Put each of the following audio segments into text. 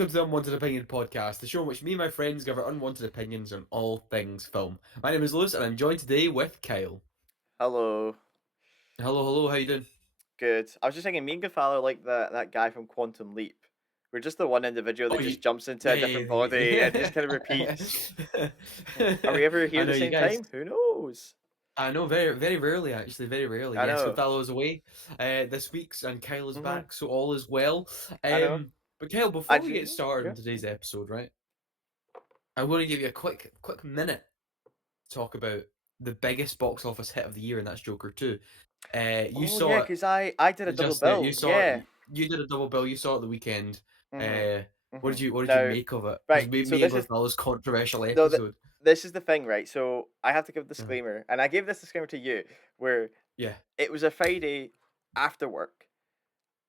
Welcome to the Unwanted Opinion podcast, the show in which me and my friends give our unwanted opinions on all things film. My name is Lewis, and I'm joined today with Kyle. Hello. Hello, hello, how you doing? Good. I was just thinking, me and Goodfather are like that guy from Quantum Leap. We're just the one individual Oh, that just jumps into yeah, a different body and just kind of repeats. yeah. Are we ever here I at the know you same guys. time? Who knows? I know, very, very rarely actually, very rarely. I Yes, know. Gonzalo is away this week's, and Kyle is Mhm. back, so all is well. I know. But Kyle, I before we just get started yeah. in today's episode, right? I want to give you a quick minute to talk about the biggest box office hit of the year, and that's Joker 2. You Oh saw yeah, it cause I did a double just there. You bill. saw it. Yeah. You did a double bill. You saw it the weekend. Mhm. Uh, Mhm. what did you Now, make of it? It was right. So me and this is Gonzalo's controversial no. episode. This is the thing, right? So I have to give a Uh, disclaimer, and I gave this disclaimer to you, where yeah. it was a Friday after work.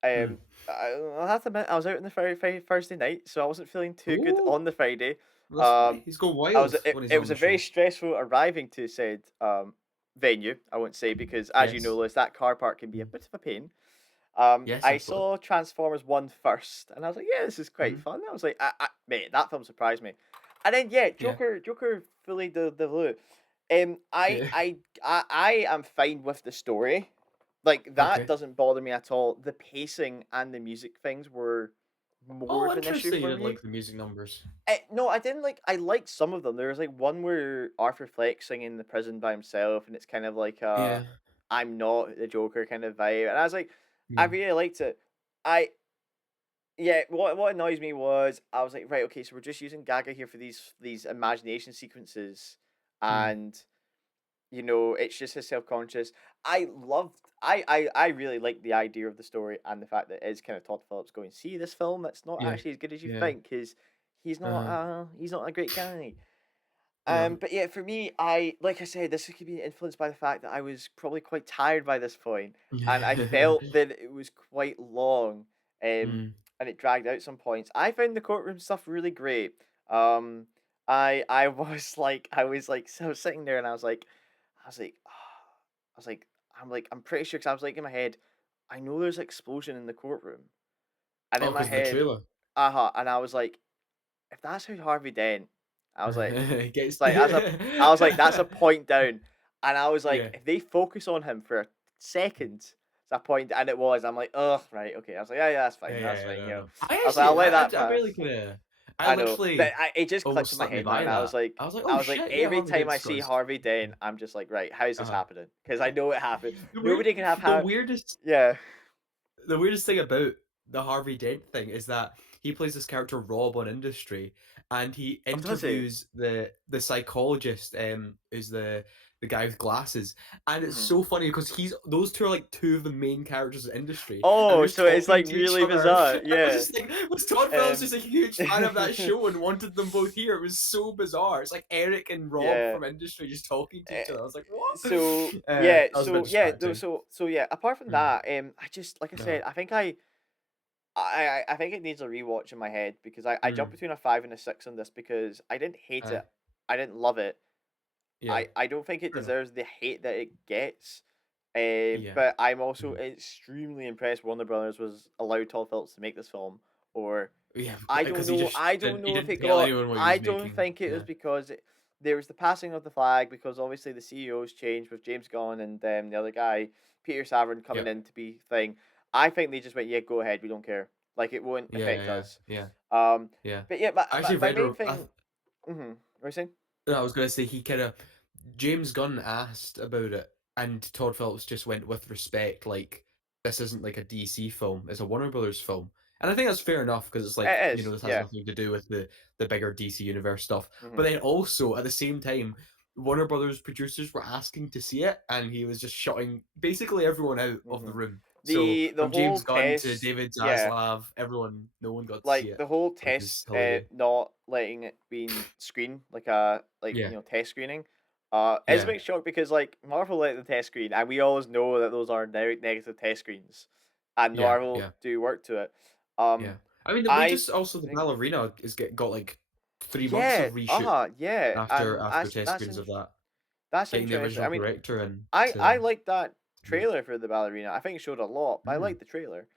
Mm. Um, I have to admit, I was out on the very Thursday night, so I wasn't feeling too good Ooh, on the Friday. that's funny. Um, He's going I was wild it, when he's it on was a the very show. stressful arriving to said venue. I won't say because, as you know, Yes. Liz, that car park can be a Mm. bit of a pain. Yes, I absolutely. saw Transformers 1 first, and I was like, yeah, this is quite Hmm. fun. I was like, mate, that film surprised me. And then yeah, Yeah. Joker fully the blue. Yeah. I am fine with the story. Like that Okay. doesn't bother me at all. The pacing and the music things were more Oh, of an issue interesting. You for didn't me. like the music numbers. No, I didn't like. I liked some of them. There was like one where Arthur Fleck singing in the prison by himself, and it's kind of like Yeah. "I'm not the Joker" kind of vibe. And I was like, I Yeah. really liked it. I Yeah. What annoys me was I was like, right, okay, so we're just using Gaga here for these imagination sequences, Mm. and it's just his self conscious. I really like the idea of the story and the fact that it is kind of Todd Phillips going, see this film, it's not Yeah. actually as good as you Yeah. think, because Uh-huh. he's not a great guy. No. But yeah, for me, I like I said, this could be influenced by the fact that I was probably quite tired by this point, and I felt that it was quite long, Mm. and it dragged out some points. I found the courtroom stuff really great. Um, I was I was sitting there and I was like, I was like, I'm pretty sure because I was like in my head, I know there's an explosion in the courtroom, and Oh, in my because of the head, trailer. and I was like, if that's how Harvey Dent, I was like, It gets. it's like I was like, that's a point down, and I was like, Yeah. if they focus on him for a second, it's a point, and it was. I'm like, oh right, okay. I was like, yeah, Yeah, that's yeah, yeah, fine. no, no. I was like, I'll let that I pass. barely could have. I I know, but literally it just clicked almost in my slipped me head, by man. that. I was like, I oh was like, shit, yeah, every Harvey time I Dent's got see his. Harvey Dent, I'm just like, right, how's this Uh, happening? Because I know it happened. the weird, Nobody can have the had, weirdest, yeah. the weirdest thing about the Harvey Dent thing is that he plays this character Rob on Industry, and he Oh, does he? interviews the psychologist, who's the guy with glasses, and it's Hmm. so funny because he's those two are like two of the main characters of Industry, and they're Oh, just so it's talking like to each really other. bizarre, And I was yeah. just like, was Todd Phillips Um, just a huge fan of that show and wanted them both here? It was so bizarre. It's like Eric and Rob yeah. from Industry just talking to each Eh, other. I was like, what? so I yeah, was a bit so yeah, no, distracting. so yeah. Apart from Mm. that, I just like I Uh, said, I think it needs a rewatch in my head because I jumped mm. between a 5 and a 6 on this because I didn't hate Uh, it, I didn't love it. yeah. I don't think it Fair enough. deserves the hate that it gets. Yeah. But I'm also Mm. extremely impressed Warner Brothers was allowed Todd Phillips to make this film, or Yeah, I don't because he know. just I don't didn't. He know if didn't it tell got. anyone what he I was don't making. think it was Yeah. because there was the passing of the flag because obviously the CEOs changed with James Gunn and the other guy Peter Savern Yeah. coming in to be thing. I think they just went, yeah, go ahead, we don't care. Like it won't Yeah. affect Yeah. us. Yeah. Um, Yeah. but yeah, I actually my read main a. thing. Mm-hmm. What are you saying? I was gonna say he kind of James Gunn asked about it, and Todd Phillips just went with respect, like this isn't like a DC film; it's a Warner Brothers film. And I think that's fair enough because it's like It is. this has Yeah. nothing to do with the bigger DC universe stuff. But Mm-hmm. then also at the same time, Warner Brothers producers were asking to see it, and he was just shutting basically everyone out of Mm-hmm. the room. So The from whole James Gunn to test. David Yeah. Zaslav, no one got to see Like it, the whole which is test hilarious. not letting it be screen Yeah, test screening is a yeah, big shock because like Marvel let the test screen and we always know that those are negative test screens and yeah, Marvel yeah. do work to it. Yeah. um I mean, we I just also the think ballerina is got like 3 months yeah, of reshoot yeah, and after test screens of that, that's getting the interesting. I original mean, director and I to like that do it. trailer for the ballerina. I think it showed a lot, but I Mm. like the trailer.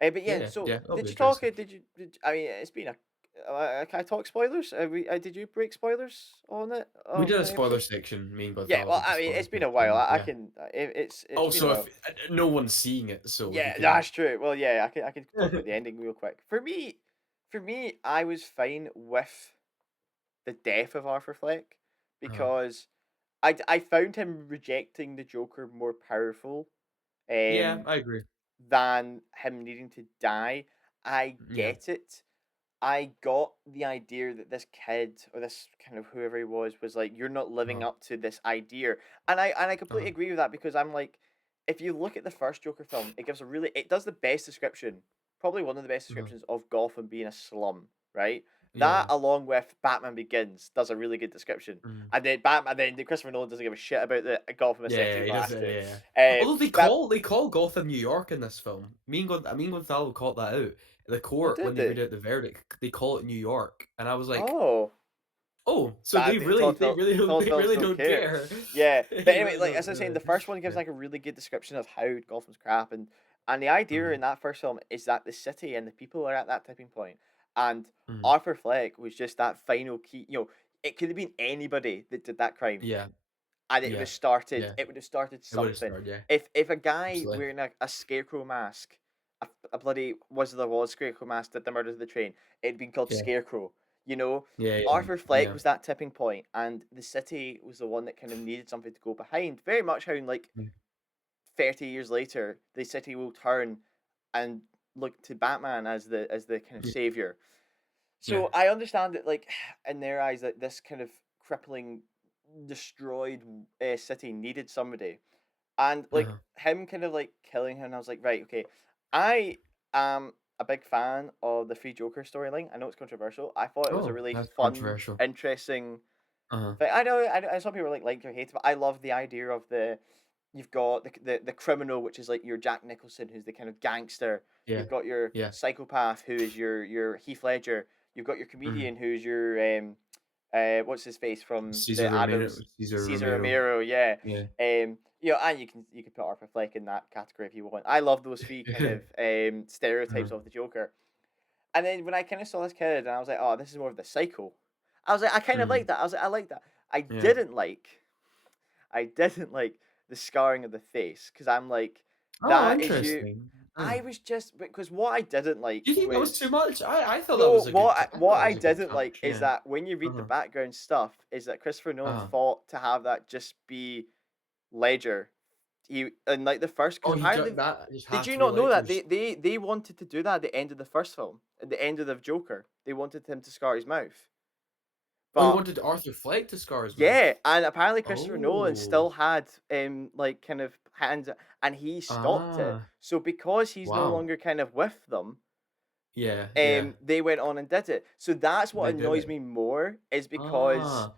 But yeah, Yeah, so yeah, that'll did be you talk? interesting. I mean, it's been Can I talk spoilers? Did you break spoilers on it We of did a the spoiler episode? section. Me and Yeah, Gonzalo well, did the I mean, spoiler it's been a while. section. I Yeah. can. It's been a Also, while. if no one's seeing it, so he Yeah, can. that's true. Well, yeah, I can talk about the ending real quick. For me, I was fine with the death of Arthur Fleck Uh, because I found him rejecting the Joker more powerful, yeah, um, I agree. than him needing to die. I Yeah. get it. I got the idea that this kid or this kind of whoever he was like, you're not living Uh, up to this idea, and I completely uh, agree with that because I'm like, if you look at the first Joker film, it does the best description, probably one of the best uh, descriptions of Gotham being a slum, right? That yeah. along with Batman Begins does a really good description, Mm. and then Christopher Nolan doesn't give a shit about the Gotham Yeah, aesthetic he does it. master. Yeah. Uh, Although that they call Gotham New York in this film. Me and Gonzalo caught that out. The oh court when did they read they? out the verdict, they call it New York, and I was like, Oh. oh, so That Todd they Phil really don't Todd they Phillips really don't don't care. care. Yeah, but They anyway, really like don't. as I was saying, the first one gives Yeah. like a really good description of how Gotham's crap, and the idea Mm, in that first film is that the city and the people are at that tipping point, and mm. Arthur Fleck was just that final key. It could have been anybody that did that crime, Yeah. and it would Yeah. have started. Yeah. It would have started It would have something. started. Yeah. If a guy Absolutely. wearing a scarecrow mask, a bloody Wizard of Oz scarecrow mask did the murder of the train, it'd been called Yeah. Scarecrow. You know, Yeah. Yeah. Arthur Fleck Yeah. was that tipping point, and the city was the one that kind of needed something to go behind. Very much how in like Mm, 30 years later, the city will turn and look to Batman as the kind of yeah. savior. Yeah. So I understand that, like, in their eyes, that this kind of crippling, destroyed city needed somebody, and like Uh-huh. him kind of like killing him. I was like, right, okay, I am a big fan of the Free Joker storyline. I know it's controversial. I thought it was a Oh, really that's fun, controversial. interesting Uh-huh. thing. I know some people like or hate it, but I love the idea of the you've got the criminal, which is like your Jack Nicholson, who's the kind of gangster. Yeah. You've got your Yeah. psychopath, who is your Heath Ledger. You've got your Mm. comedian, who's your what's his face from Caesar the Romero. Adams, Caesar Caesar Romero. Romero. Yeah, Yeah. and you can put Arthur Fleck in that category if you want. I love those three kind of Uh-huh. stereotypes of the Joker. And then when I kind of saw this kid, and I was like, oh, this is more of the psycho. I was like, I kind of Mm. like that. I was like, I like that. I Yeah. didn't like I didn't like the scarring of the face because I'm like, Oh, that is you. interesting. I was just because what I didn't like Do you think that was too was much? I thought that no, was a good. I thought what that I was a good didn't like touch. is Yeah. that when you read the Uh-huh. background stuff, is that Christopher Nolan Uh-huh. fought to have that just be Ledger. He and like the first because Oh, he apparently that just did had you to be not know that Ledger's. they wanted to do that at the end of the first film, at the end of the Joker, they wanted him to scar his mouth, Oh, he but wanted Arthur Fleck to scar his mouth. yeah, and apparently Christopher Nolan Oh. still had like kind of hands, and he stopped it. Ah. So because he's no Wow. longer kind of with them, Yeah. Yeah. they went on and did it. So that's what They did annoys it. me more is because Ah.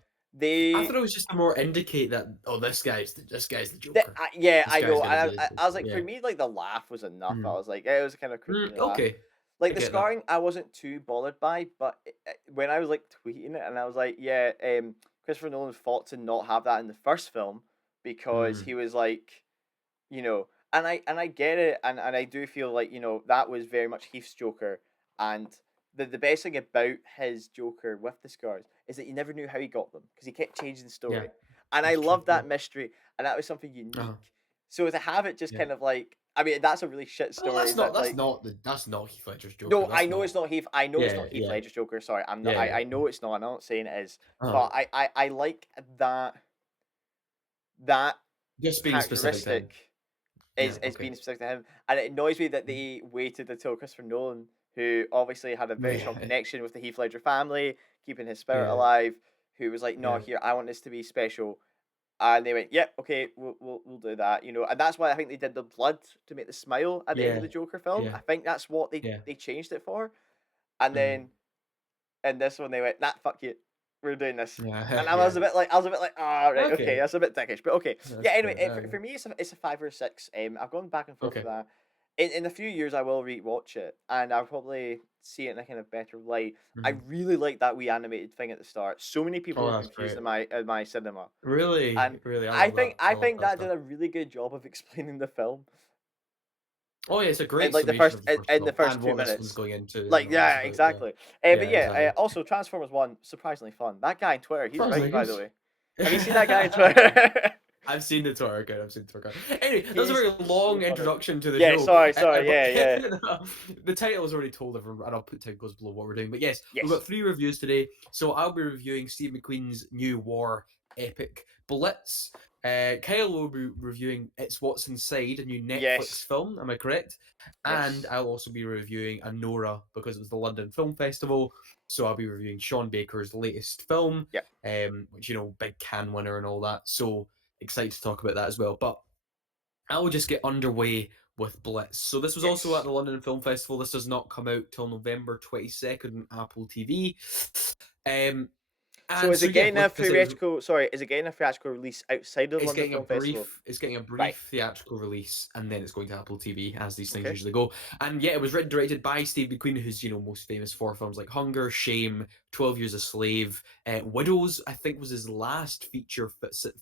I they thought it was just to more indicate that this guy's the Joker. yeah, This I guy's know. gonna And be the I was Joker. like, for Yeah. me, like the laugh was enough. I Mm. was like, it was a kind of Mm, creepy laugh. okay. Like I the get that. scarring, I wasn't too bothered by, but when I was like tweeting it, and I was like, yeah, Christopher Nolan fought to not have that in the first film because Mm. he was like, and I get it, and I do feel like that was very much Heath's Joker, and the best thing about his Joker with the scars is that you never knew how he got them because he kept changing the Yeah. story, and I That's true. love Yeah. that mystery, and that was something unique. Uh-huh. So to have it just Yeah. kind of like, I mean, that's a really shit Well, story. That like, that's not Heath Ledger's Joker. no, I That's know not. it's not Heath. I know it's Yeah. not Heath Yeah. Ledger's Joker. Sorry, I'm not. Yeah. I Yeah. know it's not. I'm not saying it is, Uh-huh. but I like that Just being specific to him. characteristic Yeah. is Okay. being specific to him, and it annoys me that Mm. they waited until Christopher Nolan, who obviously had a very strong Yeah. connection with the Heath Ledger family, keeping his spirit Yeah. alive, who was like, "No, Yeah. here, I want this to be special," and they went, "Yep, okay, we'll do that," and that's why I think they did the blood to make the smile at the end of Yeah. the Joker film. Yeah. I think that's what Yeah. they changed it for, and Mm. then in this one they went, "Nah, fuck you, we're doing this." Yeah. And Yeah. I was a bit like, ah, right, okay, Okay. that's a bit dickish, but okay. That's Yeah, anyway, fair. for me, it's a 5 or 6. I've gone back and forth with Okay. that. In a few years, I will rewatch it, and I'll probably see it in a kind of better light. I Mhm. really like that wee animated thing at the start. So many people Oh, were that's confused great. in my cinema, Really, and really, I think I I love think that that did stuff. a really good job of explaining the film. Oh yeah, it's a And great like the summation first of the first in the film first and two what this one's minutes. going into and Like, all that's yeah, about. Yeah, exactly. yeah, But yeah, exactly. also Transformers One, surprisingly fun. That guy on Twitter, he's right, Surprisingly by good. the way. Have you seen that guy on Twitter? I've seen the Twitter account. I've seen the Twitter account. Anyway, that was a He's very so long funny. introduction to the Yeah, show. sorry, But yeah, yeah. the title has already told everyone, and I'll put titles below what we're doing. But yes, we've got Yes. 3 reviews today. So I'll be reviewing Steve McQueen's new war epic, Blitz. Kyle will be reviewing It's What's Inside, a new Netflix Yes. film. Am I correct? And Yes. I'll also be reviewing Anorra because it was the London Film Festival. So I'll be reviewing Sean Baker's latest film, Yeah. which big Cannes winner and all that. So excited to talk about that as well. But I will just get underway with Blitz. So this was also at Yes. the London Film Festival. This does not come out till November 22nd on Apple TV. Um, So and is so it yeah, getting a like I said, it was theatrical sorry, is it getting a theatrical release outside of the London Film Festival? it's getting a Right. brief theatrical release, and then it's going to Apple TV as these things Okay. usually go. And yeah, it was written directed by Steve McQueen, who's most famous for films like Hunger, Shame, 12 Years a Slave, Widows. I think was his last feature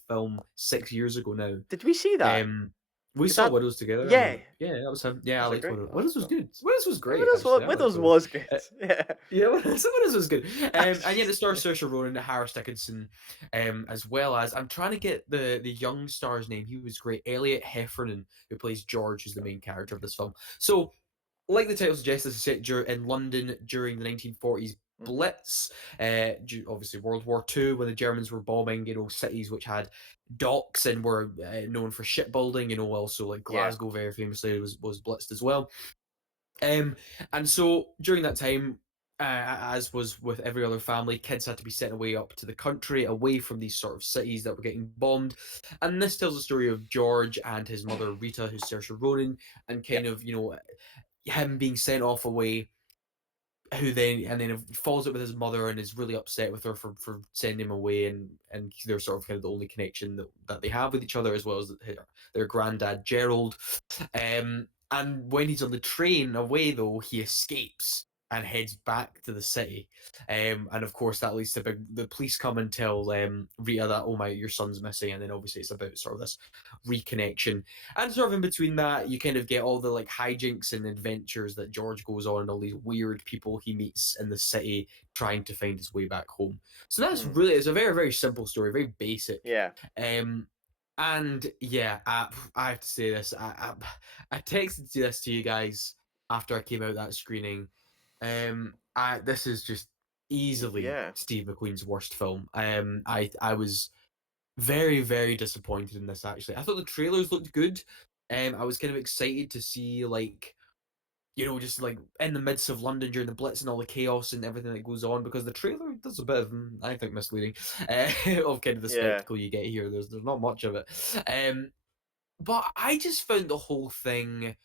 film 6 years ago now. Did we see that? Um, we Is saw that Widows together. yeah. Yeah, that was him. Yeah, I Was it liked great? Widows. Oh, Widows was cool. good. Widows was great, Widows actually. I liked Widows Widows. was good. Uh, Yeah. yeah, Widows was good. And yet it stars Saoirse Ronan, Harris Dickinson, as well as I'm trying to get the young star's name. He was great. Elliot Heffernan, who plays George, who's the main character of this film. So like the title suggests, this is set in London during the 1940s Mhm. Blitz, obviously World War II, when the Germans were bombing, cities which had docks and were known for shipbuilding. Also like Yeah. Glasgow, very famously, was blitzed as well. Um, and so during that time, as was with every other family, kids had to be sent away up to the country, away from these sort of cities that were getting bombed. And this tells the story of George and his mother Rita, who's Saoirse Ronan, and Yeah. kind of him being sent off away, who then falls out with his mother and is really upset with her for sending him away, and they're sort of kind of the only connection that they have with each other, as well as their granddad Gerald. And when he's on the train away, though, he escapes and heads back to the city. And of course that leads to the police come and tell Rita that, oh my, your son's missing, and then obviously it's about sort of this reconnection. And sort of in between that, you kind of get all the like hijinks and adventures that George goes on, and all these weird people he meets in the city trying to find his way back home. So that's Mm. really, it's a very, very simple story, very basic. Yeah. Um, and yeah, I have to say this. I texted this to you guys after I came out that screening. This is just easily Yeah. Steve McQueen's worst film. I was very, very disappointed in this, actually. I thought the trailers looked good. I was kind of excited to see, like, just like in the midst of London during the Blitz and all the chaos and everything that goes on, because the trailer does a bit of, I think, misleading of kind of the Yeah. spectacle you get here. There's not much of it. But I just found the whole thing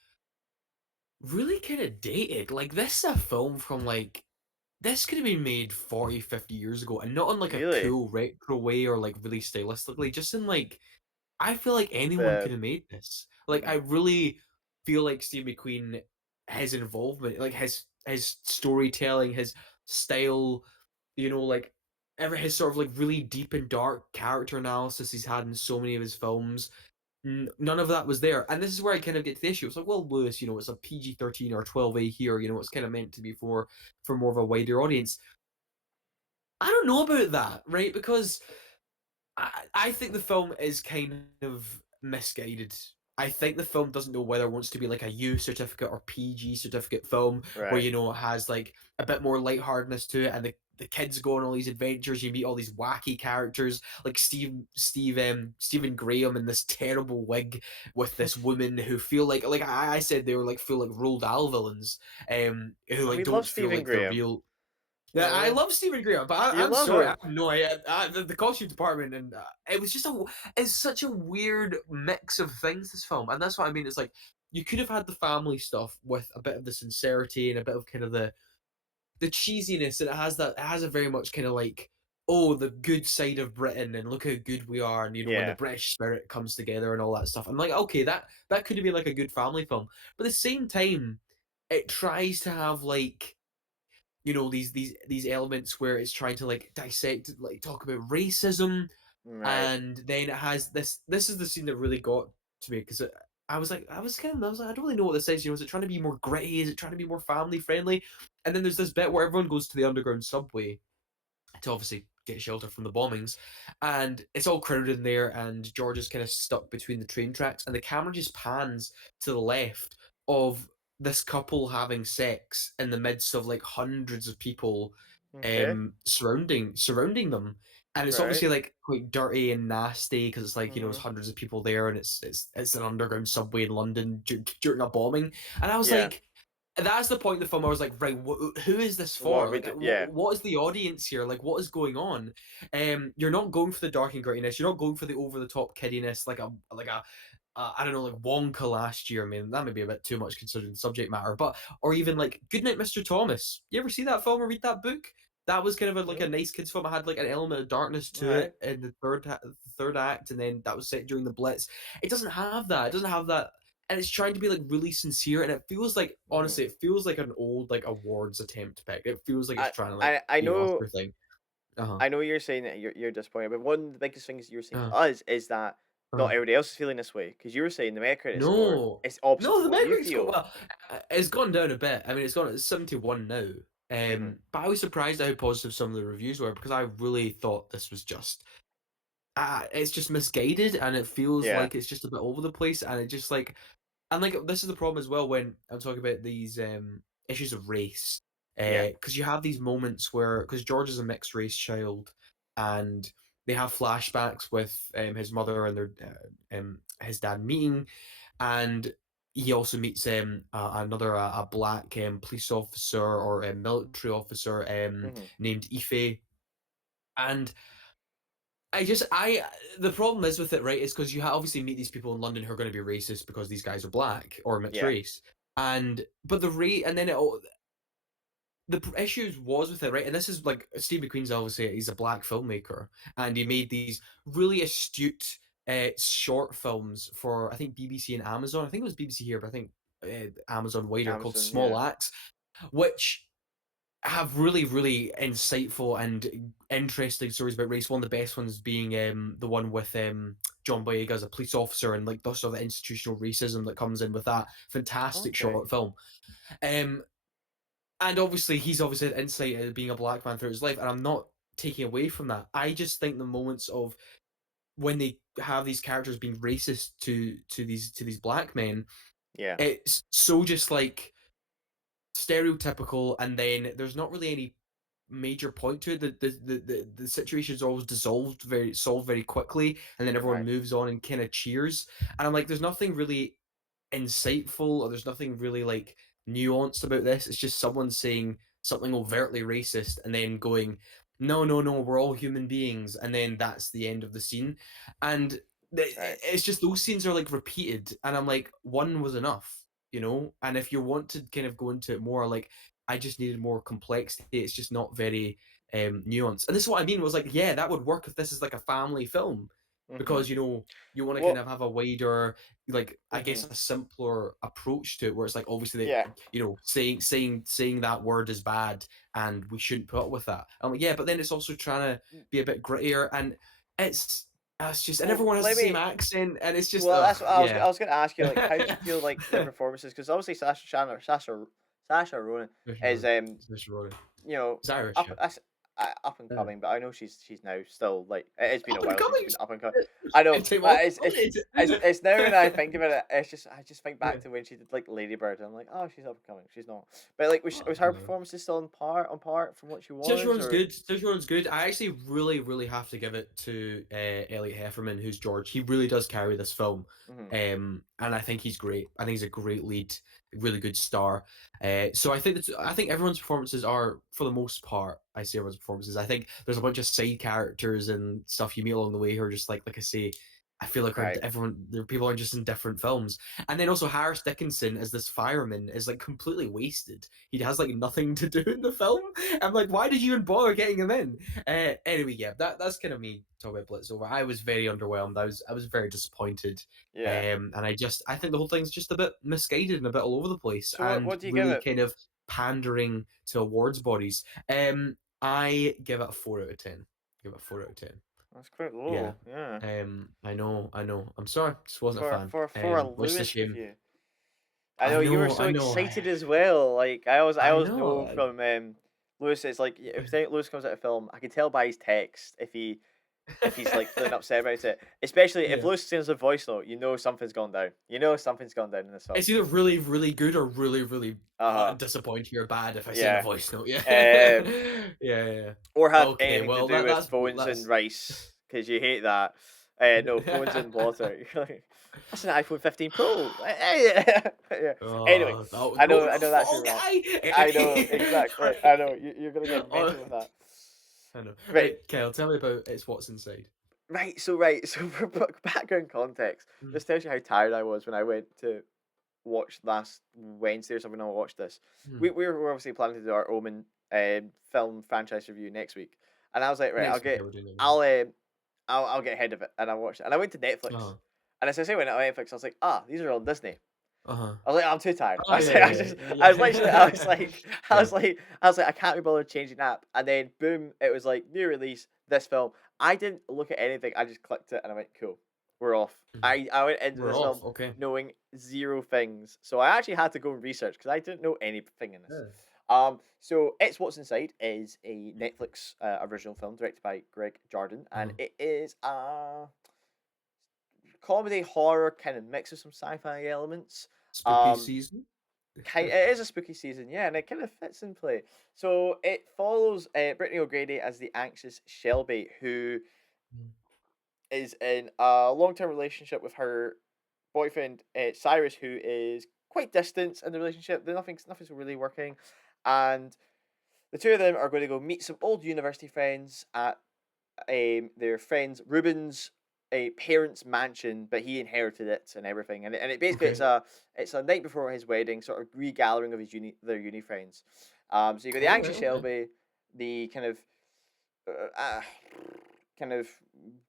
really kind of dated. Like, this is a film from like this could have been made 40, 50 years ago, and not in like a Really? cool retro way or like really stylistically, just in like I feel like anyone The could have made this. Like, I mm. really feel like Steve McQueen, his involvement, like his storytelling, his style, like his sort of like really deep and dark character analysis he's had in so many of his films. None of that was there, and this is where I kind of get to the issue. It's like, well, Lewis, it's a PG-13 or 12A here. It's kind of meant to be for more of a wider audience. I don't know about that, right? Because I think the film is kind of misguided. I think the film doesn't know whether it wants to be like a U certificate or PG certificate film, where Right. it has like a bit more lightheartedness to it, and the kids go on all these adventures. You meet all these wacky characters like Stephen Graham in this terrible wig with this woman who feel like I said they were like feel like Roald Dahl villains, who Oh, like we don't love feel Stephen like the Graham. real. Yeah, I Yeah. love Stephen Graham, but You I'm love sorry, I him. have no idea. The costume department, and it was just it's such a weird mix of things. This film, and that's what I mean. It's like you could have had the family stuff with a bit of the sincerity and a bit of kind of the cheesiness, and it has a very much kind of like, oh, the good side of Britain, and look how good we are, and when the Yeah. British spirit comes together and all that stuff. I'm like, okay, that could have been like a good family film, but at the same time, it tries to have like these elements where it's trying to like dissect, like talk about racism, Right. and then it has this is the scene that really got to me, because I was like, I don't really know what this is. You know, is it trying to be more gritty? Is it trying to be more family friendly? And then there's this bit where everyone goes to the underground subway to obviously get shelter from the bombings, and it's all crowded in there. And George is kind of stuck between the train tracks, and the camera just pans to the left of this couple having sex in the midst of like hundreds of people Okay. surrounding them. And it's Right. obviously like quite dirty and nasty because it's like, you know, there's Mhm. hundreds of people there, and it's an underground subway in London during a bombing. And I was Yeah. like, that's the point of the film. I was like, right, who is this What are for? we Like, do? Yeah. what is the audience here? Like, what is going on? You're not going for the dark and grittiness. You're not going for the over the top kiddiness, I don't know, like Wonka last year. I mean, that may be a bit too much considering the subject matter, but or even like Goodnight, Mr. Thomas. You ever see that film or read that book? That was kind of like a No. nice kids film. It had like an element of darkness to Right. it in the third act, and then that was set during the Blitz. It doesn't have that. It doesn't have that, and it's trying to be like really sincere. And it feels like, Mhm. honestly, it feels like an old like awards attempt pick. It feels like it's I trying to like I be an know Oscar thing. Uh huh. I know you're saying that you're disappointed, but one of the biggest things you're saying Uh to us is that not huh. everybody else is feeling this way. Because you were saying the Metacritic score No, is opposite no, to the what you Metacritic score. feel. Well, it's gone down a bit. I mean, it's gone at 71 now. Mhm. But I was surprised at how positive some of the reviews were because I really thought this was just, it's just misguided, and it feels Yeah. like it's just a bit over the place, and it just like, and like this is the problem as well when I'm talking about these issues of race, Yeah. because you have these moments where because George is a mixed race child, and they have flashbacks with his mother and his dad meeting, and he also meets another a black police officer or a military officer Mhm. named Ife, and I the problem is with it, right, is because you obviously meet these people in London who are going to be racist because these guys are black or mixed Yeah. race, and but the rate and then issues was with it, right, and this is like Steve McQueen's obviously he's a black filmmaker, and he Mhm. made these really astute short films for I think BBC and Amazon. I think it was BBC here, but I think Amazon wider called Amazon. Small Yeah. Acts, which have really, really insightful and interesting stories about race. One of the best ones being the one with John Boyega as a police officer and like the sort of institutional racism that comes in with that fantastic Okay. short film. Um, and obviously, he's obviously had insight into being a black man throughout his life, and I'm not taking away from that. I just think the moments of when they have these characters being racist to these black men, Yeah. it's so just like stereotypical, and then there's not really any major point to it. The situation is always solved very quickly, and then everyone Right. moves on and kind of cheers. And I'm like, there's nothing really insightful, or there's nothing really like nuanced about this. It's just someone saying something overtly racist and then going, no, no, no, we're all human beings, and then that's the end of the scene. And Right. it's just those scenes are like repeated, and I'm like, one was enough, you know. And if you want to kind of go into it more, like I just needed more complexity. It's just not very nuanced. And this is what I mean was like, yeah, that would work if this is like a family film, Mhm. because you know you want to kind Well. of have a wider, like I guess Mhm. a simpler approach to it, where it's like obviously Yeah. you know saying that word is bad and we shouldn't put up with that. I'm like, yeah, but then it's also trying to be a bit grittier, and it's it's just, and Well, everyone has the let same me. accent, and it's just Well, that's what yeah. I was gonna ask you. Like, how did you feel like the performances? Because obviously Sasha Ronan is Saoirse Ronan. you know, It's Irish, up yeah. that's up and Yeah. coming, but I know she's now still like it's been a Up and while since she's coming. been up and coming. I know, It's him but all it's now when I think about it, it's just I just think Yeah. back to when she did like Lady Bird, and I'm like, oh, she's up and coming. She's not, but like was her No. performances still on par from what she Saoirse was, Ronan's or good. Saoirse Ronan's good. I actually really, really have to give it to Elliot Heffernan, who's George. He really does carry this film, mhm, and I think he's great. I think he's a great lead, really good star. So I think everyone's performances are, for the most part, I see everyone's performances. I think there's a bunch of side characters and stuff you meet along the way who are just like I say, I feel like right, people are just in different films. And then also Harris Dickinson as this fireman is like completely wasted. He has like nothing to do in the film. I'm like, why did you even bother getting him in? Anyway, yeah, that's kind of me talking about Blitz over. I was very underwhelmed. I was very disappointed. yeah. And I think the whole thing's just a bit misguided and a bit all over the place, So and what do you give really it? kind of pandering to awards bodies. I give it a 4 out of 10. Give it a 4 out of 10. That's quite Yeah. low. Yeah. I know, I know. I'm sorry, just wasn't a fan. For a Which is a Lewis shame. review. I know you were so I know, excited as well. Like I I always know. know from Lewis. It's like if Lewis comes out of film, I can tell by his text if he's like feeling upset about it. Especially if Yeah. Lewis sends a voice note, you know something's gone down. You know something's gone down in this film. It's either really, really good or really, really Uh huh. disappointing or bad if I send a Yeah. voice note. Yeah. Um, Yeah, yeah, yeah. or have Okay, anything to well do with phones and that's rice because you hate that. No, phones and water. You're like, that's an iPhone 15 Pro. Yeah. Anyway, Oh, that, I no, know that's fall your rant. guy. I know exactly. Sorry. I know you're gonna get Oh, mental with that. I know. Right, Kyle, tell me about It's What's Inside. right. So for background context, Mm, this tells you how tired I was when I went to watch last Wednesday or something. I watched this. mm. We're obviously planning to do our Omen film franchise review next week, and I was like, right, Next week, yeah, we're doing that. I'll get ahead of it, and I watched it, and I went to Netflix, Uh-huh. and as I say, when I went to Netflix, I was like, ah, these are all Disney. Uh-huh. I was like, I'm too tired. Oh, yeah, yeah, I yeah, was literally, yeah. Yeah. I was like, I can't be bothered changing that. And then boom, it was like new release, this film. I didn't look at anything. I just clicked it and I went, cool, we're off. Mhm. I went into We're this off. film Okay. knowing zero things, so I actually had to go and research because I didn't know anything in this. Yeah. So It's What's Inside is a Netflix original film directed by Greg Jarden, and Uh-huh. it is a comedy horror kind of mix of some sci-fi elements. Spooky Um, season. it is a spooky season, yeah, and it kind of fits in play. So it follows Brittany O'Grady as the anxious Shelby, who Mm. is in a long-term relationship with her boyfriend Cyrus, who is quite distant in the relationship. Nothing's really working, and the two of them are going to go meet some old university friends at their friends Ruben's a parents' mansion, but he inherited it and everything. And it basically Okay. it's a night before his wedding, sort of regathering of his their uni friends. So you got the All right. anxious Okay. Shelby, the uh, uh, kind of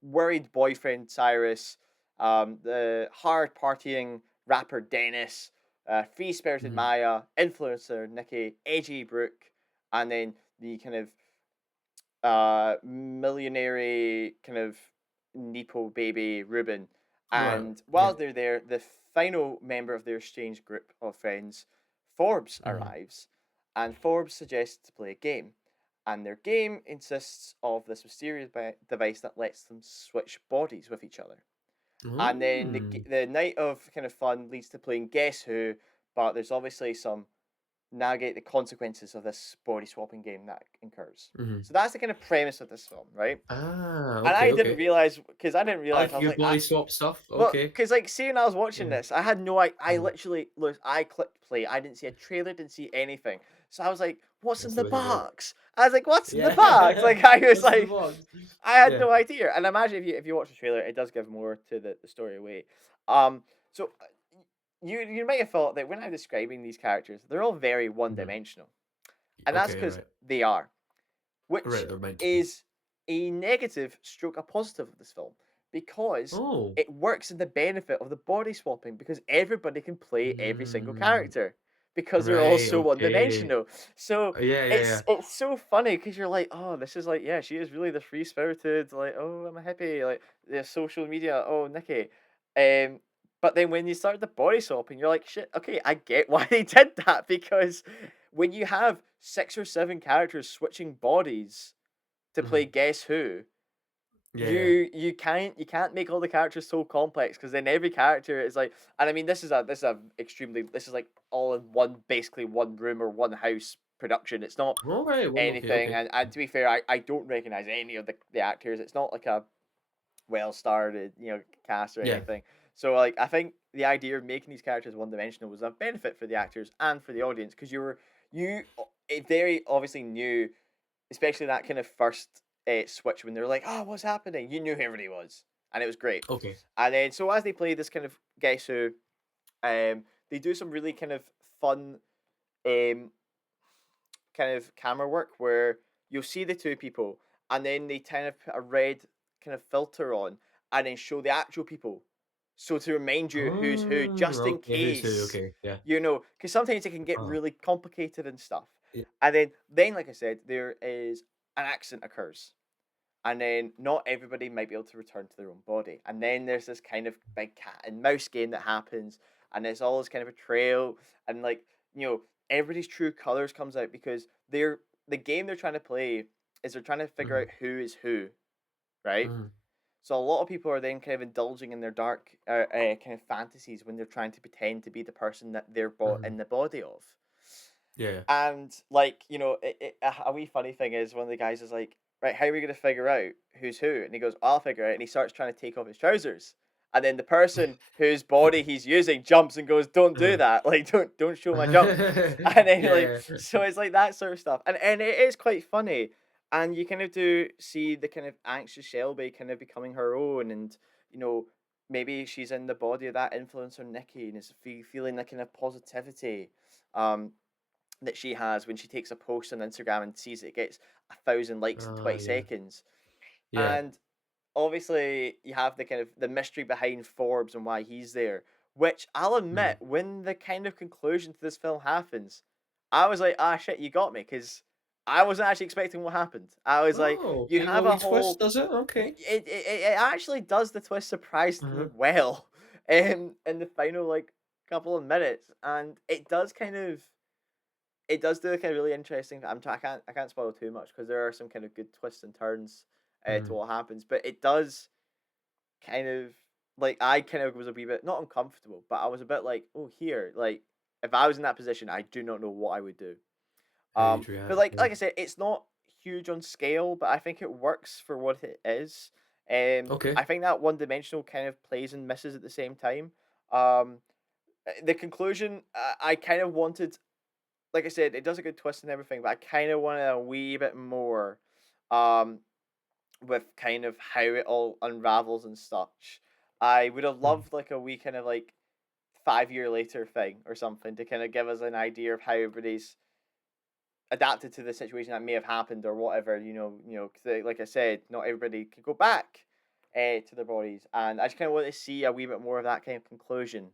worried boyfriend Cyrus, the hard partying rapper Dennis, free spirited Mhm. Maya, influencer Nikki, edgy Brooke, and then the kind of millionaire kind of Nepo baby Ruben. Right. And Yeah. while they're there, the final member of their strange group of friends, Forbes, Mhm. arrives, and Forbes suggests to play a game. And their game consists of this mysterious device that lets them switch bodies with each other. And then Mm. the night of kind of fun leads to playing Guess Who, but there's obviously some navigate the consequences of this body swapping game that incurs. Mhm. So that's the kind of premise of this film, right? Ah. And Okay. I didn't Okay. realize because I didn't I realize like I a was good like, body swap stuff. well, Okay. because like see when I was watching Yeah. this, I had no I Uh-huh. literally look I clicked play. I didn't see a trailer, didn't see anything. So I was like, what's in That's the the way to do it. box? I was like, what's in the box? Yeah. Like I was What's in the like, box? I had Yeah. no idea. And imagine if you watch the trailer, it does give more to the story away. So you might have thought that when I'm describing these characters, they're all very one Mhm. dimensional. And that's Okay. because Right. they are, which Right. They're meant to be. is a negative stroke a positive of this film because Oh. it works in the benefit of the body swapping because everybody can play every single Mm. character because they're all Right. so one Okay. dimensional. So Yeah. Yeah. Yeah. it's so funny because you're like, oh, this is like, yeah, she is really the free spirited, like, oh, I'm a hippie, like the social media, oh, Nikki. Um, but then when you start the body swapping, you're like, shit, okay, I get why they did that because when you have 6 or 7 characters switching bodies to play Mhm. Guess Who, Yeah. Yeah. you can't make all the characters so complex because then every character is like, and I mean this is like all in one basically one room or one house production. It's not All right. Well. Okay. anything, Okay. and to be fair, I don't recognize any of the actors. It's not like a well starred cast or Yeah. anything. So like I think the idea of making these characters one dimensional was a benefit for the actors and for the audience because it very obviously knew, especially that kind of first switch when they were like, oh, what's happening? You knew who everybody was, and it was great. Okay. And then so as they play this kind of Guess Who, they do some really kind of fun um kind of camera work where you'll see the two people and then they kind of put a red kind of filter on and then show the actual people. So to remind you who's who, Oh. just in Okay. Who's who? case, Okay. Yeah. because sometimes it can get Uh. really complicated and stuff. Yeah. And then like I said, there is an accident occurs. and then not everybody might be able to return to their own body. And then there's this kind of big cat and mouse game that happens, and it's all this kind of a trail, and like, everybody's true colors comes out because the game they're trying to play is they're trying to figure Mm-hmm. out who is who, right? Mm-hmm. So a lot of people are then kind of indulging in their dark kind of fantasies when they're trying to pretend to be the person that they're Mm-hmm. in the body of. Yeah. And like, a wee funny thing is one of the guys is like, right, how are we gonna figure out who's who? And he goes, I'll figure it out. And he starts trying to take off his trousers. And then the person whose body he's using jumps and goes, "Don't do Uh-huh. that! Like, don't show my junk." And then like, Yeah. so it's like that sort of stuff, and it is quite funny. And you kind of do see the kind of anxious Shelby kind of becoming her own, and you know maybe she's in the body of that influencer Nikki and is feeling the kind of positivity. Um, that she has when she takes a post on Instagram and sees it gets 1,000 likes in 20 Yeah. seconds. Yeah. And obviously you have the kind of the mystery behind Forbes and why he's there, which I'll Mm. admit, when the kind of conclusion to this film happens, I was like, ah shit, you got me, because I wasn't actually expecting what happened. I was like, Oh, you okay. A have a wee twist, whole does it? Okay. it actually does the twist surprisingly Uh-huh. well in the final like couple of minutes, and it does do a kind of really interesting. I can't spoil too much because there are some kind of good twists and turns to Mm. what happens, but it does kind of like I kind of was a wee bit not uncomfortable, but I was a bit like, oh, here, like if I was in that position, I do not know what I would do. How you'd But react, yeah. like I said, it's not huge on scale, but I think it works for what it is. Okay. I think that one dimensional kind of plays and misses at the same time. Um, the conclusion, I kind of wanted, like I said, it does a good twist and everything, but I kind of wanted a wee bit more, um, with kind of how it all unravels and such. I would have Mm. loved like a wee kind of like 5 year later thing or something to kind of give us an idea of how everybody's adapted to the situation that may have happened or whatever. 'Cause, like I said, not everybody can go back to their bodies, and I just kind of want to see a wee bit more of that kind of conclusion.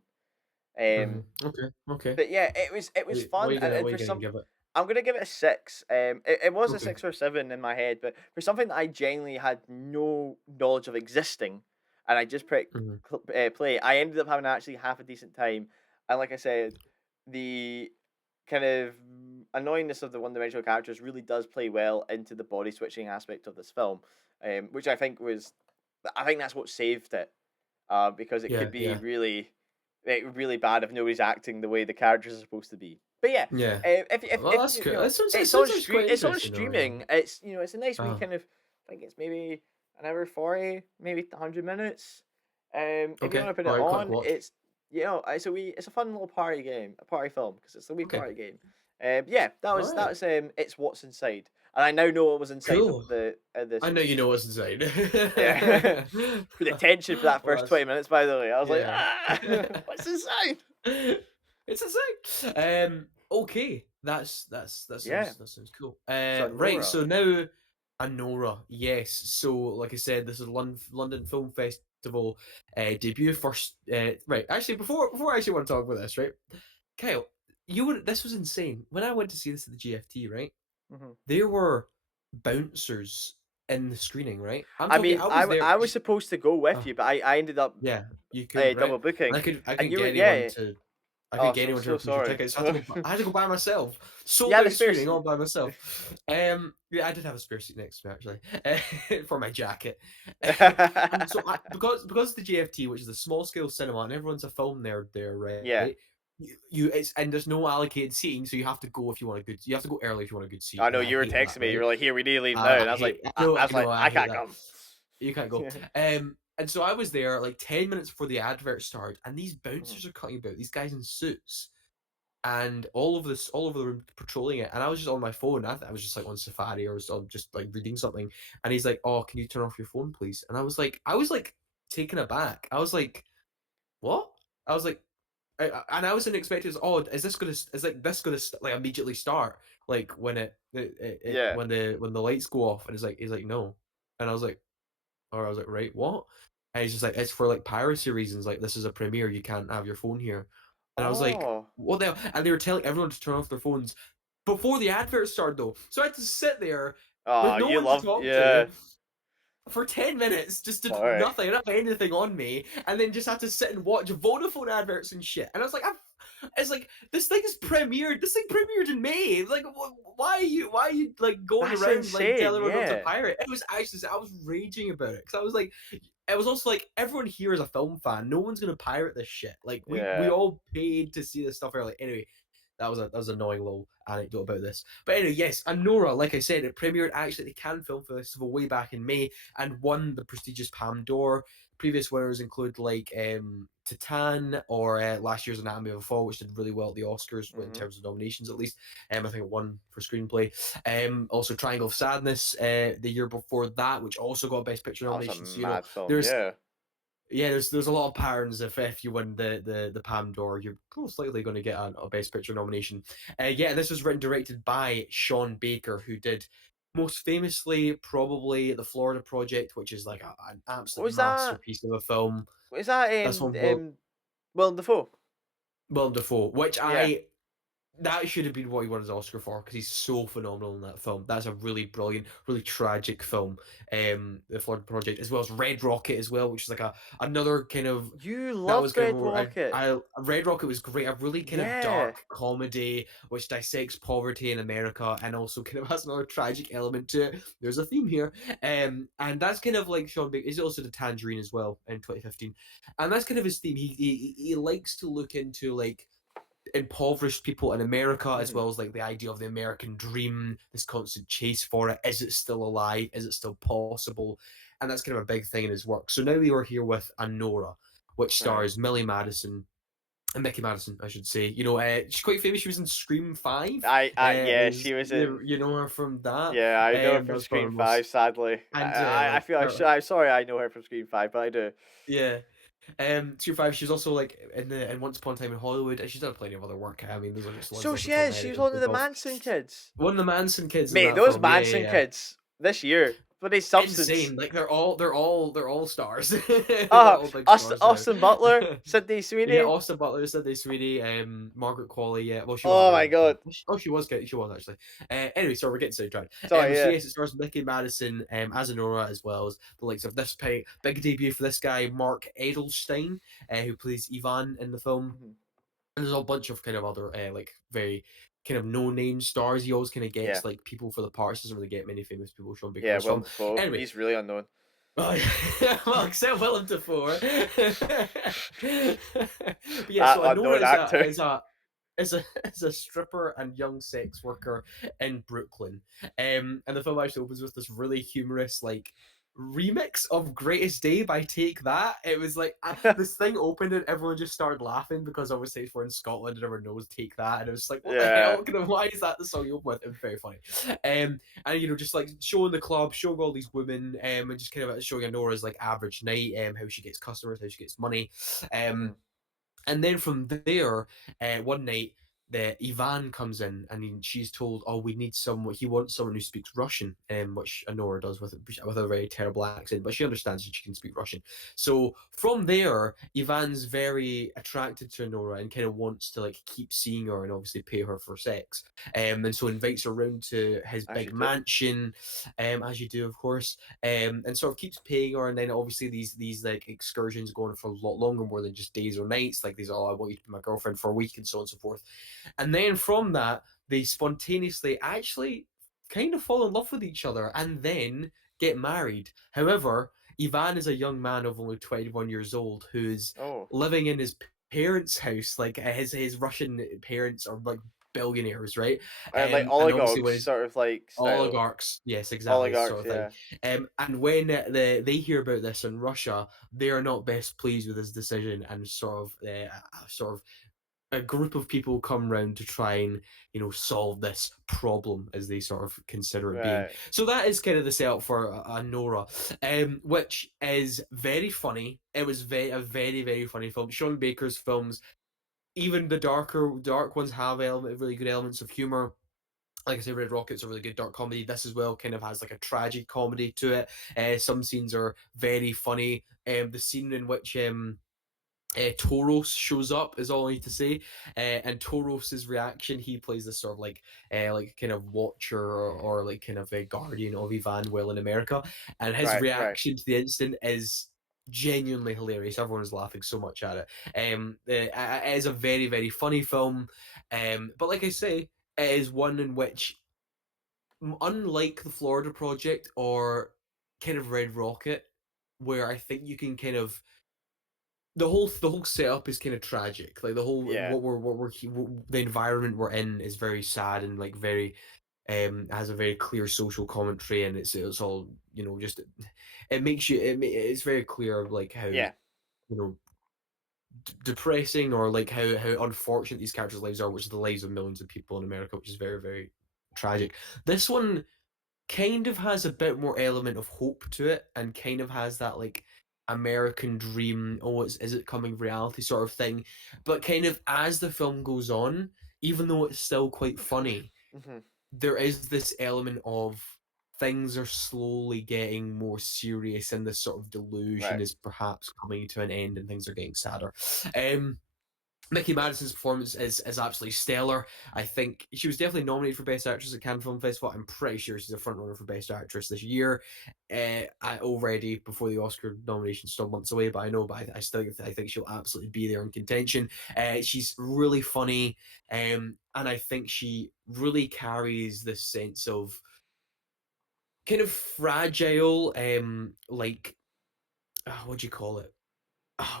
Um, Mhm. Okay. Okay. but yeah, it was What are fun, you gonna and what are for you gonna some, give it? I'm gonna give it a 6. It was a Okay. 6 or 7 in my head, but for something that I genuinely had no knowledge of existing, and I just Mhm. play, I ended up having actually half a decent time. And like I said, the kind of annoyingness of the one-dimensional characters really does play well into the body switching aspect of this film, which I think that's what saved it, because it Yeah, could be yeah. really bad if nobody's acting the way the characters are supposed to be. But yeah, Yeah. Well, if that's you cool. That it's on sounds actually stream quite it's on interesting though, yeah. streaming. It's a nice wee Uh, kind of, I think it's maybe an hour 40, maybe 100 minutes. If you okay. want to put it Alright, quick on, watch. it's a fun little party game, a party film because it's a wee Okay. party game. Yeah, Alright. it's What's Inside, and I now know what was inside Cool. the I know you screen. know what's inside. Yeah, for the tension for that Well, first that's 20 minutes. By the way, I was like, yeah. ah, what's inside? It's insane. Okay. Yeah, That sounds cool. so Right. Nora. So now, Anorra. Yes. So like I said, this is London Film Festival debut first. Right. Actually, before I actually want to talk about this, right, Kyle, this was insane. When I went to see this at the GFT, right, Mhm. there were bouncers in the screening, right. I'm I talking. mean, I was there. I was supposed to go with Uh, you, but I ended up yeah, you couldn't, right? double booking, I and couldn't you get were anyone yeah. to I couldn't Oh, get anyone to so replace your sorry. tickets. I had to go by myself. You Sold had a out spare screening all seat. by myself. Yeah, I did have a spare seat next to me actually for my jacket. And so because the GFT, which is a small scale cinema, and everyone's a film nerd there, Yeah, right? You it's and there's no allocated seating, so you have to go if you want a good. You have to go early if you want a good seat, I and know I you were hate that, texting me. You right? were like, "Here, we need to leave now," and I was like, I I hate can't that. come. You can't go. Yeah. And so I was there like 10 minutes before the advert started, and these Mhm. bouncers are cutting about. These guys in suits, and all over the room patrolling it. And I was just on my phone. I was just like on Safari or was just like reading something. And he's like, "Oh, can you turn off your phone, please?" And I was like taken aback. I was like, "What?" I was like, and I wasn't expecting. Oh, is like this gonna like immediately start like when Yeah. when the lights go off? And he's like no, and I was like, or I was like, right, what? And he's just like, it's for like piracy reasons. Like this is a premiere, you can't have your phone here. And I was like, Oh. what the hell? And they were telling everyone to turn off their phones before the advert started though. So I had to sit there with Oh, no you one to love talk to. yeah. for 10 minutes, just did Sorry. nothing, not anything on me, and then just had to sit and watch Vodafone adverts and shit. And I was like, it's like this thing is premiered. This thing premiered in May. Like, why are you like going That's around like insane. telling everyone not to Yeah. pirate? It was actually, I was raging about it because I was like, it was also like everyone here is a film fan. No one's gonna pirate this shit. Like we Yeah. all paid to see this stuff early. Anyway, that was an annoying little anecdote about this. But anyway, yes, Anorra, like I said, it premiered actually at the Cannes Film Festival way back in May and won the prestigious Palme d'Or. Previous winners include like Titan or last year's Anatomy of a Fall, which did really well at the Oscars in Mhm. terms of nominations at least. I think it won for screenplay. Also Triangle of Sadness the year before that, which also got a Best Picture That was a nomination. So mad film. there's Yeah. there's a lot of patterns. If you win the Palme d'Or, you're most likely going to get a Best Picture nomination. This was written directed by Sean Baker, who did most famously probably the Florida Project, which is like an absolute Was that? masterpiece of a film. Was that That's in one Willem Dafoe? Willem Dafoe, which Yeah. that should have been what he won his Oscar for because he's so phenomenal in that film. That's a really brilliant, really tragic film. The Florida Project, as well as Red Rocket, as well, which is like another kind of You that was loved kind of Red more. Rocket. Red Rocket was great. A really kind of Yeah. dark comedy which dissects poverty in America and also kind of has another tragic element to it. There's a theme here, and that's kind of like Sean Baker. He's also did Tangerine as well in 2015, and that's kind of his theme. He likes to look into like impoverished people in America, as Mhm. well as like the idea of the American dream, this constant chase for it. Is it still alive? Is it still possible? And that's kind of a big thing in his work. So now we are here with Anorra, which Right. stars Millie Madison and Mickey Madison, I should say. She's quite famous. She was in Scream 5. Yeah, Is she was in. you know her from that? Yeah, I know her from That's probably Scream the most. 5, sadly. And I like feel I her, should. I'm sorry I know her from Scream 5, but I do. yeah. Tier 5, she's also like in Once Upon a Time in Hollywood, and she's done plenty of other work. I mean, those are just the ones So off the she top of is. my head She I was can one of think the of. Manson kids. One of the Manson kids in Mate, that those film, yeah, Manson yeah, kids this year. Bloody yeah. substance. Insane. Like they're all stars. They're Ah, all big stars now. Austin Butler, Sydney Yeah, Sweeney. Austin Butler, Sidney Sweeney, Margaret Qualley. Yeah, well, she wasn't Oh really my in the film. god. Oh, she was good. She was actually. Anyway, sorry, we're getting sidetracked. Sorry, So yeah. yes, it stars Mickey Madison, as Anorra, as well as the likes of this big debut for this guy, Mark Edelstein, who plays Ivan in the film. Mhm. And there's a bunch of kind of other like very kind of no name stars. He always kind of Yeah. gets like people for the parts. Doesn't really get many famous people Sean Baker Yeah, does Willem film. Dafoe. Anyway, He's really unknown. well, well, except Willem Dafoe. But yeah, That so Anorra unknown actor. is a stripper and young sex worker in Brooklyn. And the film actually opens with this really humorous like remix of Greatest Day by Take That. It was like this thing opened and everyone just started laughing because obviously it's we're in Scotland and everyone knows Take That, and it was like, what the Yeah. hell? Why is that the song you open with? It was very funny. And just like showing the club, showing all these women, and just kind of showing Anora's like average night, how she gets customers, how she gets money. Mhm. And then from there, one night, the Ivan comes in and she's told, "Oh, we need someone. He wants someone who speaks Russian," which Honora does with a very terrible accent, but she understands that she can speak Russian. So from there, Ivan's very attracted to Honora and kind of wants to like keep seeing her and obviously pay her for sex. And so invites her around to his As big you do. mansion, as you do, of course, and sort of keeps paying her. And then obviously these like excursions going for a lot longer, more than just days or nights. Like these, oh, I want you to be my girlfriend for a week, and so on and so forth. And then from that, they spontaneously actually kind of fall in love with each other and then get married. However, Ivan is a young man of only 21 years old who's Oh. living in his parents' house. Like his Russian parents are like billionaires, right? Like And obviously oligarchs when his sort of like style. oligarchs, yes, exactly, this sort Oligarchs, of thing. yeah. And when they hear about this in Russia, they are not best pleased with his decision, and sort of a group of people come round to try and solve this problem as they sort of consider it being. Right. So that is kind of the setup for Nora, which is very funny. It was a very very funny film. Sean Baker's films, even the dark ones, have really good elements of humor. Like I said, Red Rocket's a really good dark comedy. This as well kind of has like a tragic comedy to it. Some scenes are very funny. The scene in which Toros shows up is all I need to say, and Toros's reaction. He plays this sort of like kind of watcher or like kind of a guardian of Ivan while in America, and his Right, right. reaction to the incident is genuinely hilarious. Everyone is laughing so much at it. It is a very very funny film, but like I say, it is one in which, unlike the Florida Project or kind of Red Rocket, where I think you can kind of the whole setup is kind of tragic. Like the whole Yeah. the environment we're in is very sad and like very has a very clear social commentary, and it's all just it makes you it's very clear like how Yeah. depressing or like how unfortunate these characters' lives are, which is the lives of millions of people in America, which is very very tragic. This one kind of has a bit more element of hope to it, and kind of has that like American dream, oh, is it coming reality sort of thing. But kind of as the film goes on, even though it's still quite funny, Mhm. there is this element of things are slowly getting more serious, and this sort of delusion Right. is perhaps coming to an end and things are getting sadder. Um Mickey Madison's performance is absolutely stellar. I think she was definitely nominated for Best Actress at Cannes Film Festival. I'm pretty sure she's a front runner for Best Actress this year. Already before the Oscar nomination, still months away, but I know, but I still I think she'll absolutely be there in contention. She's really funny, and I think she really carries this sense of kind of fragile, like what do you call it?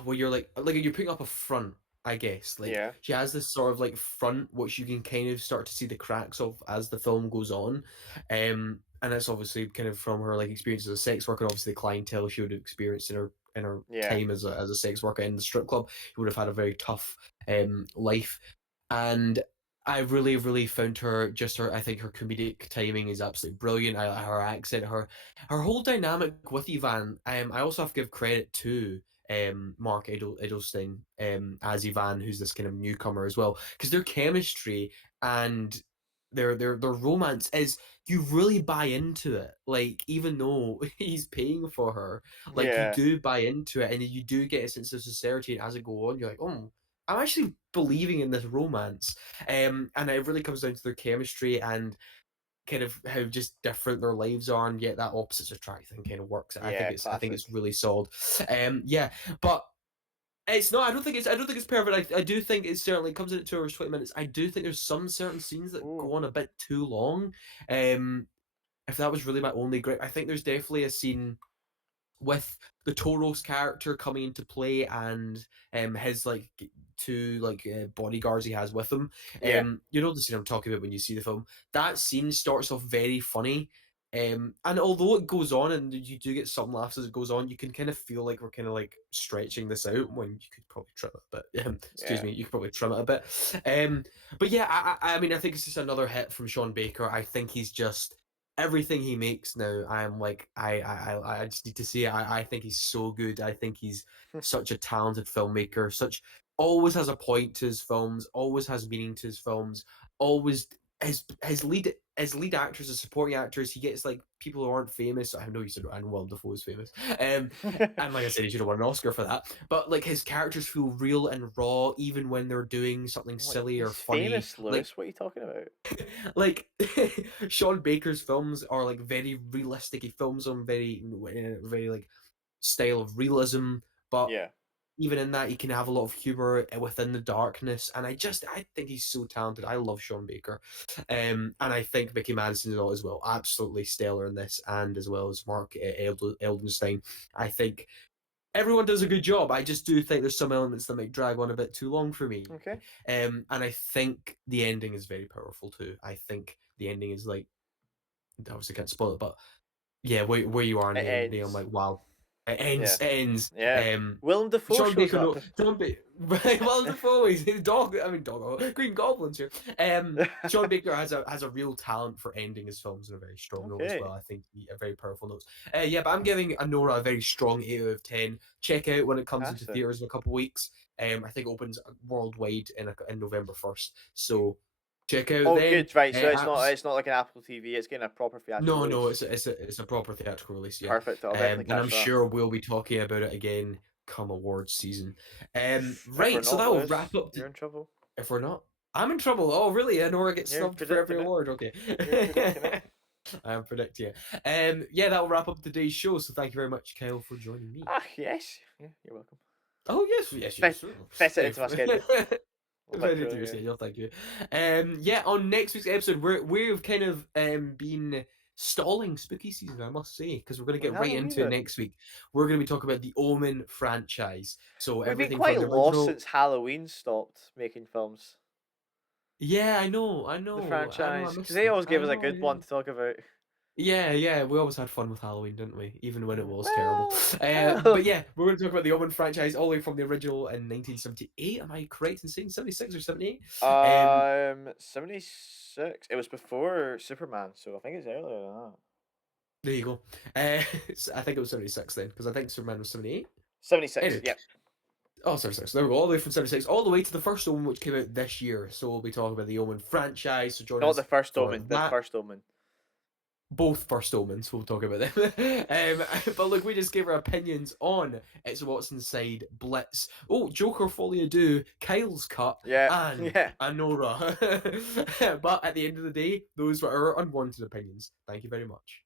Well, you're like you're putting up a front, I guess. Like Yeah. she has this sort of like front, which you can kind of start to see the cracks of as the film goes on, and that's obviously kind of from her like experience as a sex worker. Obviously, the clientele she would have experienced in her Yeah. time as a sex worker in the strip club, she would have had a very tough life, and I really, really found her just her. I think her comedic timing is absolutely brilliant. Her accent, her whole dynamic with Ivan. I also have to give credit to Mark Edelstein as Ivan, who's this kind of newcomer as well, because their chemistry and their romance is, you really buy into it. Like even though he's paying for her, like you Yeah. do buy into it, and you do get a sense of sincerity. And as it go on, you're like, oh, I'm actually believing in this romance. And it really comes down to their chemistry and kind of how just different their lives are, and yet that opposites attract thing kind of works. Yeah, I think classic. it's really solid. Yeah, but it's not. I don't think it's perfect. I do think it certainly comes in at 2 hours 20 minutes. I do think there's some certain scenes that Ooh. go on a bit too long. Um, if that was really my only gripe, I think there's definitely a scene with the Toros character coming into play, and his like two like bodyguards he has with him. Yeah. You know the scene I'm talking about when you see the film. That scene starts off very funny. And although it goes on and you do get some laughs as it goes on, you can kind of feel like we're kind of like stretching this out when you could probably trim it a bit. Excuse Yeah. me, you could probably trim it a bit. But yeah, I mean, I think it's just another hit from Sean Baker. I think he's just everything he makes now. I'm like, I just need to see it. I think he's so good. I think he's such a talented filmmaker. Such always has a point to his films. Always has meaning to his films. Always his lead actors, as supporting actors, he gets like people who aren't famous. I know you said and Willem Dafoe is famous. And like I said, he should have won an Oscar for that. But like his characters feel real and raw, even when they're doing something What? silly or He's funny. famous, Like Lewis. What are you talking about? like Sean Baker's films are like very realistic. He films them in a very like style of realism, but Yeah. even in that, he can have a lot of humor within the darkness. And I think he's so talented. I love Sean Baker, and I think Mickey Madison is all as well, absolutely stellar in this, and as well as Mark Eldenstein. I think everyone does a good job. I just do think there's some elements that might drag on a bit too long for me. Okay. And I think the ending is very powerful too. I think the ending is like, obviously can't spoil it, but yeah, where you are in It the end, I'm ends. like, wow, it Yeah. ends, it ends. Yeah. Willem Dafoe Sean shows Baker, up. no, Sean Baker, right? Well, the Foley's dog. I mean, dog. Green Goblin's here. Sean Baker has a real talent for ending his films on a very strong note as well. Okay. I think a very powerful note. Yeah, but I'm giving Anorra a very strong 8 out of 10. Check out when it comes into Fantastic. theaters in a couple of weeks. I think it opens worldwide in November 1st. So check out Oh, then. good. Right. So Apps. it's not like an Apple TV. It's getting a proper theatrical No, no, release. it's a proper theatrical release, yeah. Perfect. I'll definitely And I'm catch that. sure we'll be talking about it again come awards season. If we're Right, so not, that'll Lewis, wrap up. you're in trouble. If we're not, I'm in trouble. Oh, really? Anorra gets You're snubbed for every predicting it. award. Okay. You're predicting it. I am predicting it. Yeah, that'll wrap up today's show. So thank you very much, Kyle, for joining me. Ah, yes. Yeah, you're welcome. Oh yes, yes, Fit, yes. fit it into my schedule. Very into Literally, your yeah. schedule, thank you. Yeah, on next week's episode, we've kind of been stalling spooky season, I must say, because we're going to We get right have a wee into it bit. next week. We're going to be talking about the Omen franchise, so We've been everything from quite the lost original. since Halloween stopped making films. Yeah, I know, The I franchise, because missed they them. always I gave us a know, I good did. one to talk about. Yeah, yeah, we always had fun with Halloween, didn't we? Even when it Yeah. was terrible. Well. But yeah, we're going to talk about the Omen franchise all the way from the original in 1978. Am I correct in saying 76 or 78? 76. It was before Superman, so I think it's earlier than that. There you go. I think it was 76 then, because I think Superman was 78. 76. Anyway, Yep. oh, 76. There we go. All the way from 76, all the way to the first Omen, which came out this year. So we'll be talking about the Omen franchise. So join Not us the first for Omen. The that. first Omen. Both first Omens, we'll talk about them. But look, we just gave our opinions on It's What's Inside, Blitz, oh, Joker, Folie, Deux, Kyle's Cut, Yeah. and Yeah. Anorra. But at the end of the day, those were our unwanted opinions. Thank you very much.